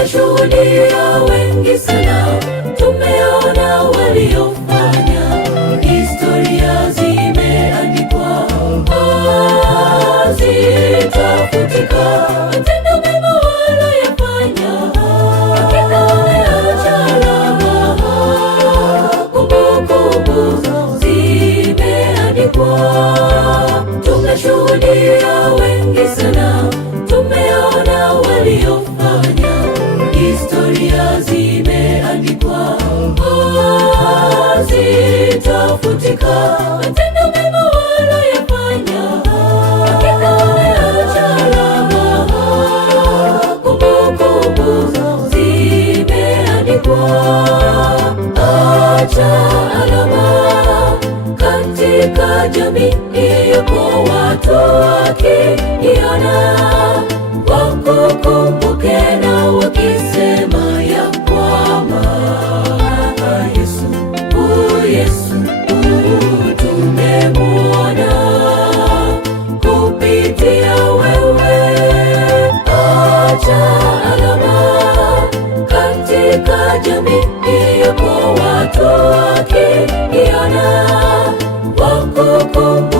Tumeshuhudia wengi sana, tumeona waliofanya, historia zimeandikwa, hazitafutika. Matendo mema waliyofanya, hakika wameacha alama, kumbukumbu zimeandikwa. Tumeshuhudia wengi sana, tumeona waliofanya, historia zimeandikwa, hazitafutika. Matendo mema waliyofanya, hakika wameacha alama, kumbukumbu zimeandikwa. Acha alama katika jamii yako, watu wakiiona wakukumbuke na wakisema ya kwamba Yesu, Yesu tumemwona kupitia wewe. Acha alama katika jamii yako, watu wakiiona wakukumbuke